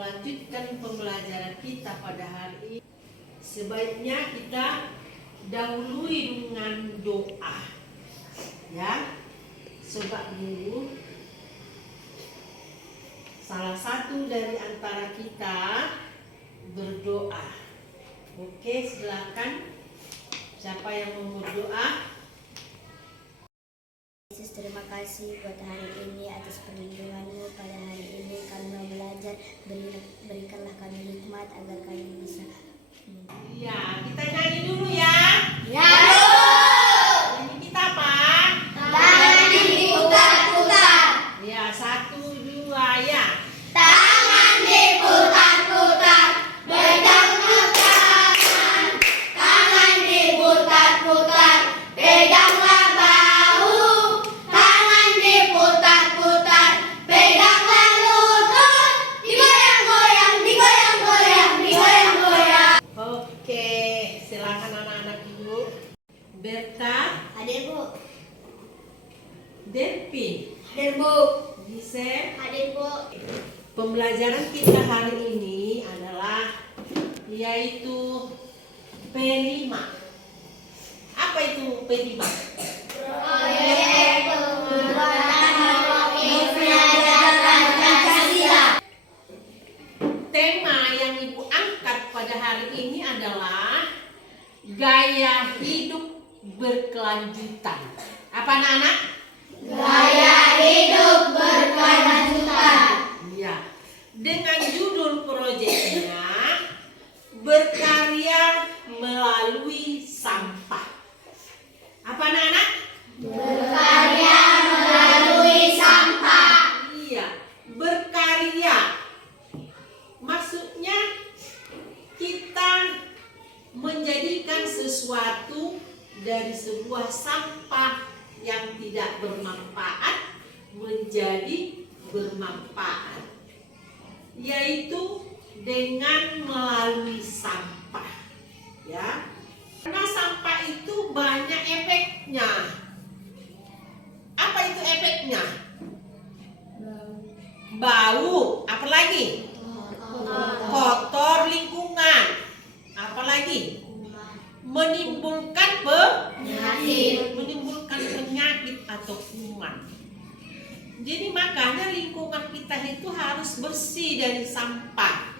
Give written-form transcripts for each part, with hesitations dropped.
melanjutkan pembelajaran kita pada hari ini, sebaiknya kita dahului dengan doa, ya. Sebab dulu salah satu dari antara kita berdoa. Oke, silakan. Siapa yang mau berdoa? Yesus, terima kasih buat hari ini atas perlindungan-Mu pada hari ini. Kami mau belajar, berikanlah kami hikmat agar kami bisa. Ya, kita nyanyi dulu ya. Ya. Nyanyi kita apa? Tangan diputar-putar. Ya, 1, 2, ya. Tangan diputar-putar. Peganglah tangan. Tangan diputar-putar. Peganglah bahu. Tangan diputar-putar. Peganglah lutut. Digoyang-goyang, digoyang-goyang, digoyang-goyang. Oke, silakan anak-anak Ibu. Berta, Hadir, Bu. Delphi, Hadir, Bu. Giselle. Hadir, Bu. Pembelajaran kita hari ini adalah yaitu P5. Apa itu P5? Proyek penguatan pembelajaran Pancasila. Tema yang Ibu angkat pada hari ini adalah gaya hidup berkelanjutan. Apa anak-anak? Gaya hidup berkelanjutan. Iya. Dengan judul proyeknya berkarya melalui sampah. Apa anak-anak? Berkarya melalui sampah. Iya, berkarya. Maksudnya kita menjadikan sesuatu dari sebuah sampah yang tidak bermanfaat menjadi bermanfaat, yaitu dengan melalui sampah, ya. Karena sampah itu banyak efeknya. Apa itu efeknya? Bau, apalagi? Kotor lingkungan, apalagi? Menimbulkan penyakit atau kuman. Jadi makanya lingkungan kita itu harus bersih dari sampah.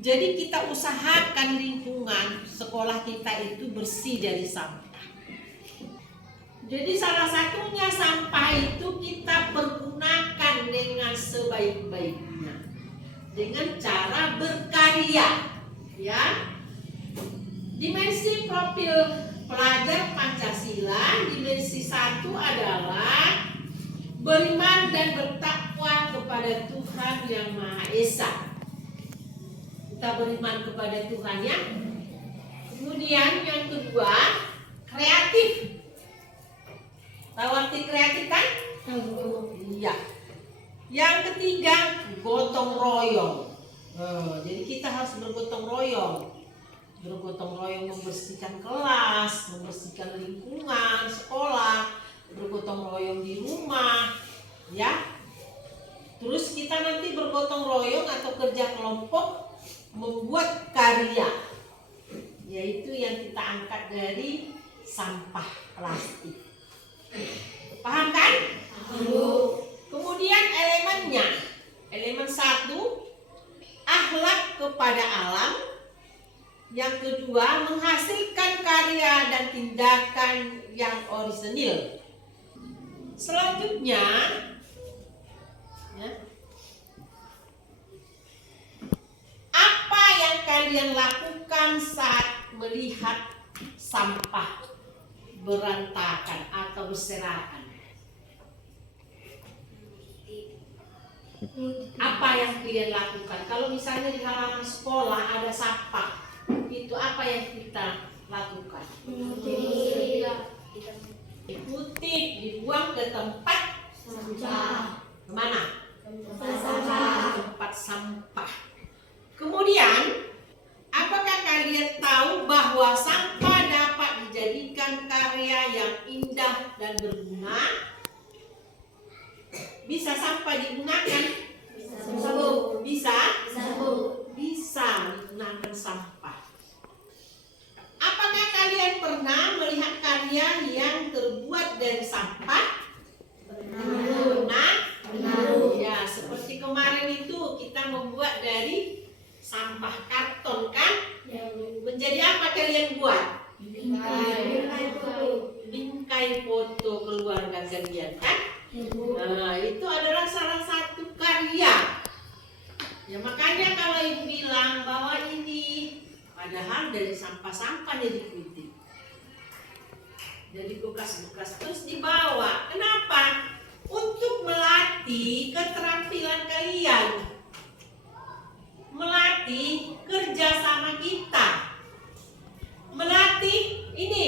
Jadi kita usahakan lingkungan sekolah kita itu bersih dari sampah. Jadi salah satunya sampah itu kita pergunakan dengan sebaik-baiknya, dengan cara berkarya, ya. Dimensi profil pelajar Pancasila, dimensi 1 adalah beriman dan bertakwa kepada Tuhan Yang Maha Esa. Kita beriman kepada Tuhan, ya. Kemudian yang kedua, kreatif. Tahu arti kreatif kan? Iya. Yang ketiga, gotong royong. Jadi kita harus bergotong royong. Bergotong royong membersihkan kelas, membersihkan lingkungan sekolah, bergotong royong di rumah, ya. Terus kita nanti bergotong royong atau kerja kelompok membuat karya, yaitu yang kita angkat dari sampah plastik. Paham kan? Kemudian elemennya, elemen 1, akhlak kepada alam. Yang kedua, menghasilkan karya dan tindakan yang orisinil. Selanjutnya, ya, apa yang kalian lakukan saat melihat sampah berantakan atau berserakan? Apa yang kalian lakukan? Kalau misalnya di halaman sekolah ada sampah, itu apa yang kita lakukan? Dikutip, dibuang ke tempat Sampah. kemana? Sampah. Tempat sampah. Kemudian, apakah kalian tahu bahwa sampah dapat dijadikan karya yang indah dan berguna? Bisa sampah digunakan? Bisa, Bu. Bisa. kita membuat dari sampah karton kan? Menjadi apa kalian buat? Bingkai foto keluarga kalian kan? Nah, itu adalah salah satu karya. Ya makanya kalau ibu bilang bahwa ini padahal dari sampah-sampah yang dikritik, dari bekas-bekas terus dibawa. Kenapa? Untuk melatih keterampilan kalian, melatih kerja sama kita, melatih ini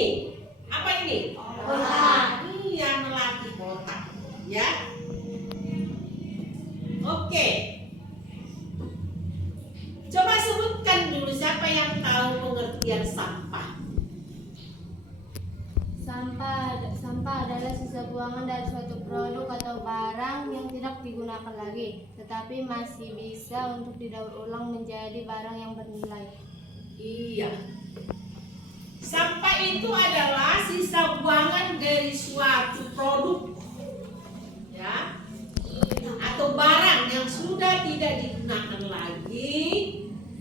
apa ini? Otak. Iya, melatih otak. Ya. Oke. Coba sebutkan dulu siapa yang tahu pengertian sampah. Sampah adalah sisa buangan dari suatu produk atau barang yang tidak digunakan lagi, tetapi masih bisa untuk didaur ulang menjadi barang yang bernilai. Iya. Sampah itu adalah sisa buangan dari suatu produk, ya, atau barang yang sudah tidak digunakan lagi,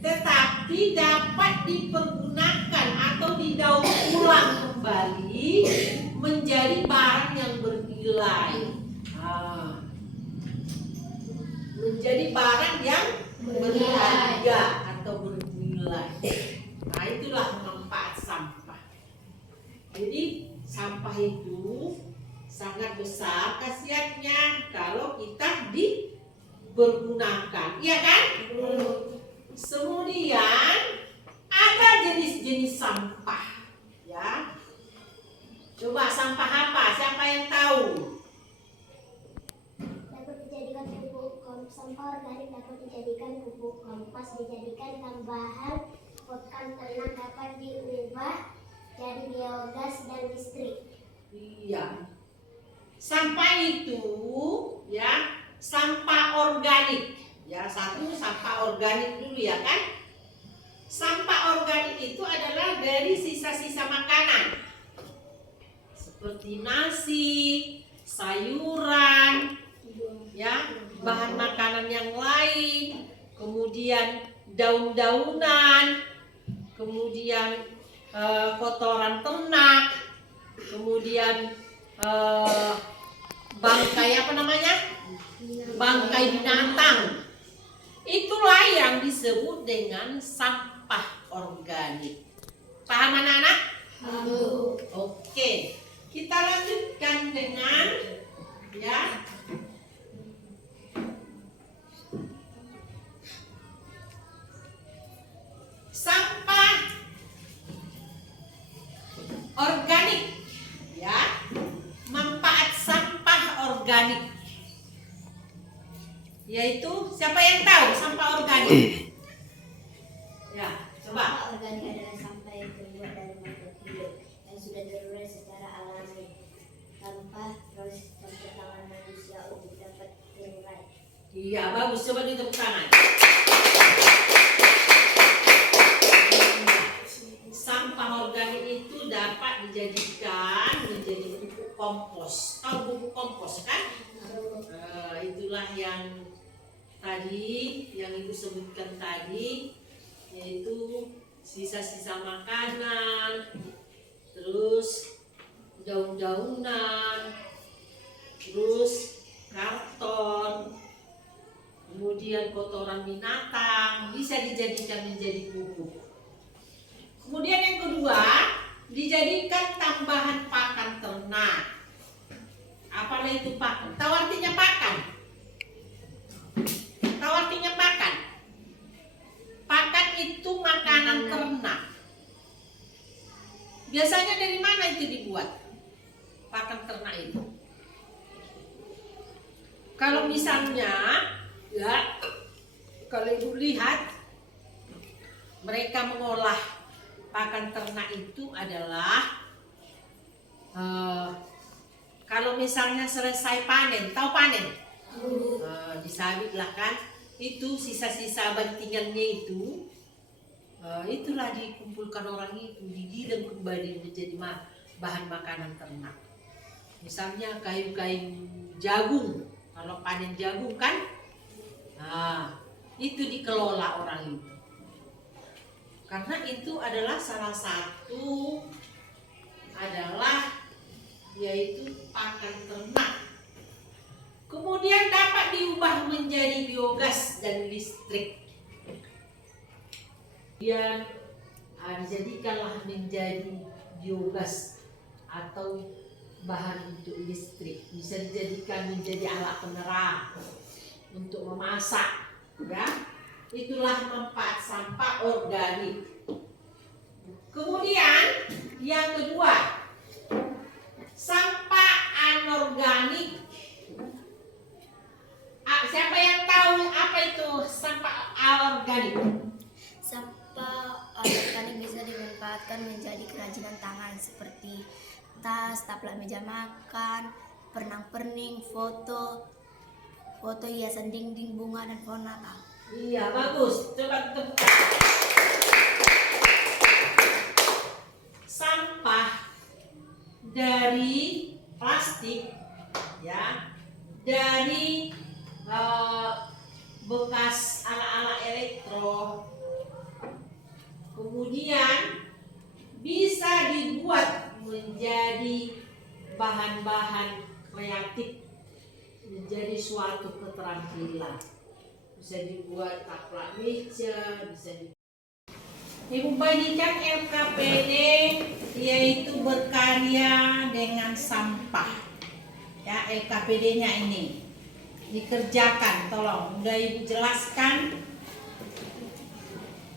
tetapi dapat dipergunakan atau didaur ulang kembali menjadi barang yang bernilai. Menjadi barang yang berharga atau bernilai. Nah, itulah manfaat sampah. Jadi sampah itu sangat besar khasiatnya kalau kita dipergunakan, iya kan? Kemudian ada jenis-jenis sampah, ya. Coba sampah apa? Siapa yang tahu? Dapat dijadikan pupuk sampah organik, dapat dijadikan pupuk kompost, dijadikan tambahan pakan ternak, dapat diubah jadi biogas dan listrik. Iya. Sampah itu, ya, sampah organik. Ya, satu sampah organik dulu ya kan? Sampah organik itu adalah dari sisa-sisa makanan. Seperti nasi, sayuran, ya, bahan makanan yang lain, kemudian daun-daunan, kemudian kotoran ternak, kemudian bangkai apa namanya? Bangkai binatang. Itulah yang disebut dengan sampah organik. Paham anak-anak? Oke. Kita lanjutkan dengan ya. Sampah organik. Ya. Manfaat sampah organik. Yaitu siapa yang tahu sampah organik? Ya, coba. Sampah organik adalah sampah yang terbuat dari makhluk hidup yang sudah terurai secara alami tanpa proses campur tangan manusia untuk dapat terurai. Iya, bagus. Coba ditepuk tangan. Sampah organik itu dapat dijadikan menjadi pupuk kompos. Tahu pupuk kompos kan? Itulah yang tadi yang ibu sebutkan tadi, yaitu sisa-sisa makanan, terus daun-daunan, terus karton, kemudian kotoran binatang bisa dijadikan menjadi pupuk. Kemudian yang kedua, dijadikan tambahan pakan ternak. Apalah itu pakan? Tahu artinya pakan? Tahu artinya pakan? Pakan itu makanan ternak. Biasanya dari mana itu dibuat? Pakan ternak itu. Kalau misalnya, ya, kalau ibu lihat, mereka mengolah pakan ternak itu adalah kalau misalnya selesai panen, tahu panen? Disabit lah kan, itu sisa-sisa bantingannya itu, itulah dikumpulkan orang itu, digiling kembali menjadi bahan makanan ternak. Misalnya kayu-kayu jagung, kalau panen jagung kan, itu dikelola orang itu. Karena itu adalah salah satu yaitu pakan ternak. Kemudian dapat diubah menjadi biogas dan listrik. Kemudian dijadikanlah menjadi biogas atau bahan untuk listrik. Bisa dijadikan menjadi alat penerang untuk memasak, ya. Itulah manfaat sampah organik. Kemudian yang kedua, sampah anorganik. Siapa yang tahu apa itu sampah anorganik? Sampah organik bisa dimanfaatkan menjadi kerajinan tangan seperti tas, taplak meja makan, pernak-pernik, foto hiasan dinding, bunga dan pohon Natal. Iya, bagus. Coba tepuk. Sampah dari plastik, ya, dari bekas alat-alat elektro, kemudian bisa dibuat menjadi bahan-bahan kreatif, menjadi suatu keterampilan. Bisa dibuat taplak meja, bisa dibuat. Ibu bagikan LKPD yaitu berkarya dengan sampah. Ya, LKPD-nya ini dikerjakan, tolong udah Ibu jelaskan.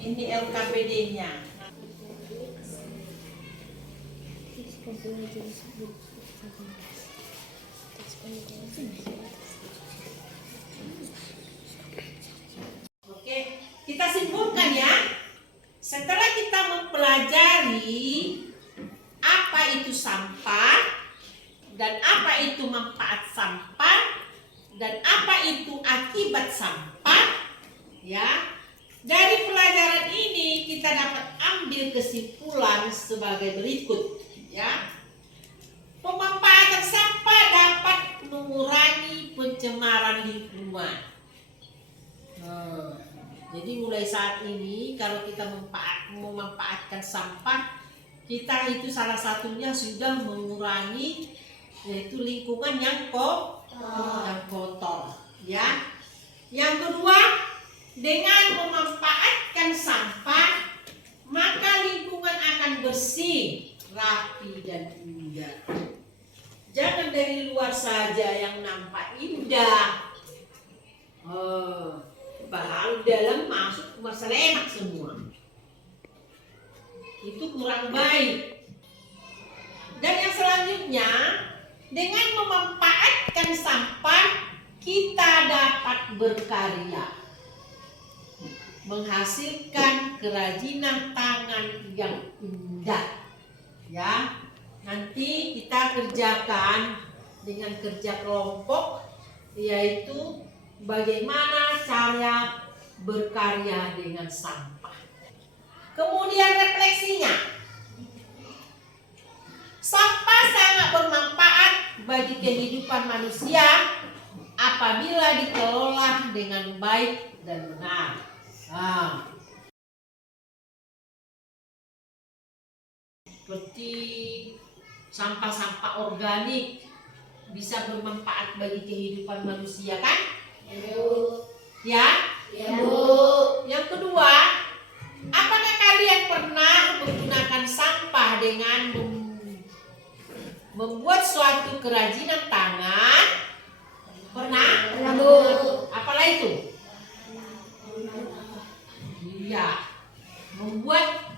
Ini LKPD-nya. Oke, kita simpulkan ya. Setelah kita mempelajari apa itu sampah dan apa itu manfaat sampah dan apa itu akibat sampah, ya. Dari pelajaran ini kita dapat ambil kesimpulan sebagai berikut, ya. Pemanfaatan sampah dapat mengurangi pencemaran lingkungan. Jadi mulai saat ini kalau kita memanfaatkan sampah, kita itu salah satunya sudah mengurangi yaitu lingkungan yang kotor, ya. Yang kedua, dengan memanfaatkan sampah, maka lingkungan akan bersih, rapi dan indah. Jangan dari luar saja yang nampak indah. Padahal dalam masuk masalah semua. Itu kurang baik. Dan yang selanjutnya, dengan memanfaatkan sampah, kita dapat berkarya, menghasilkan kerajinan tangan yang indah. Ya, nanti kita kerjakan dengan kerja kelompok, yaitu bagaimana cara berkarya dengan sampah. Kemudian refleksinya, sampah sangat bermanfaat bagi kehidupan manusia apabila dikelola dengan baik dan benar. Seperti sampah-sampah organik bisa bermanfaat bagi kehidupan manusia, kan? Ya? Ya, Yang kedua, apakah kalian pernah menggunakan sampah dengan membuat suatu kerajinan tangan? Pernah? Apalah itu? Iya, membuat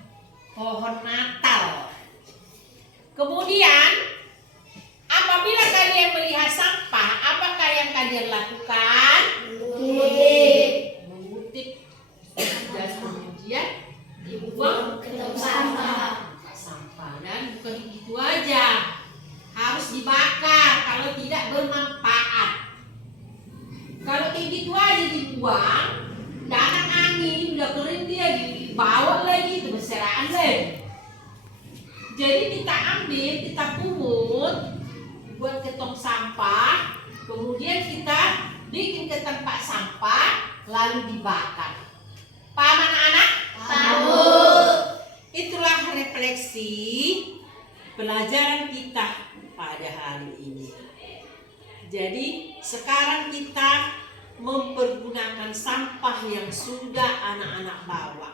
pohon Natal. Kemudian, apabila kalian melihat sampah, apakah yang kalian lakukan? Mengutip dan kemudian dibuang ke tempat sampah. Dan bukan itu aja, harus dibakar kalau tidak bermanfaat. Kalau kayak gitu aja dibuang, datang angin udah kering dia dibawa lagi, itu berserahan lagi. Jadi kita ambil, kita pungut, buat ke tong sampah, kemudian kita bikin ke tempat sampah, lalu dibakar. Paham anak-anak? Tahu. Itulah refleksi pelajaran kita pada hari ini. Jadi sekarang kita mempergunakan sampah yang sudah anak-anak bawa.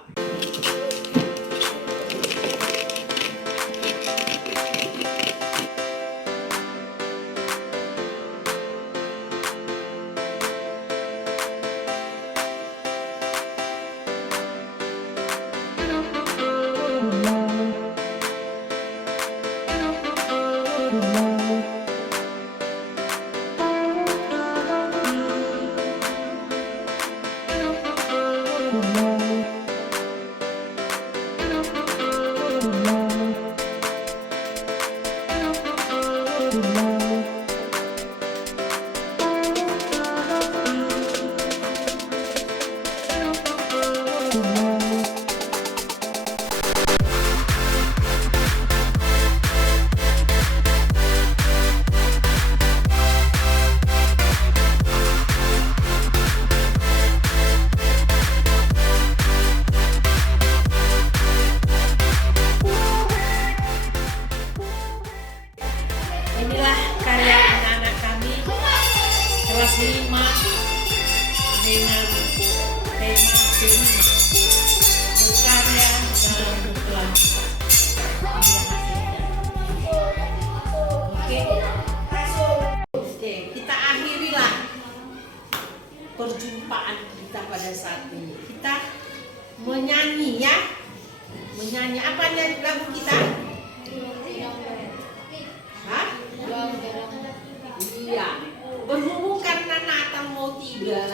Inilah karya anak-anak kami kelas 5 dengan tema kelima, berkarya dalam berkelanjutan. Oke, kita akhirilah perjumpaan kita pada saat ini. Kita menyanyi ya. Menyanyi apa nyanyi lagu kita? Hah? Iya. Berhubung karena Natal mau tiba,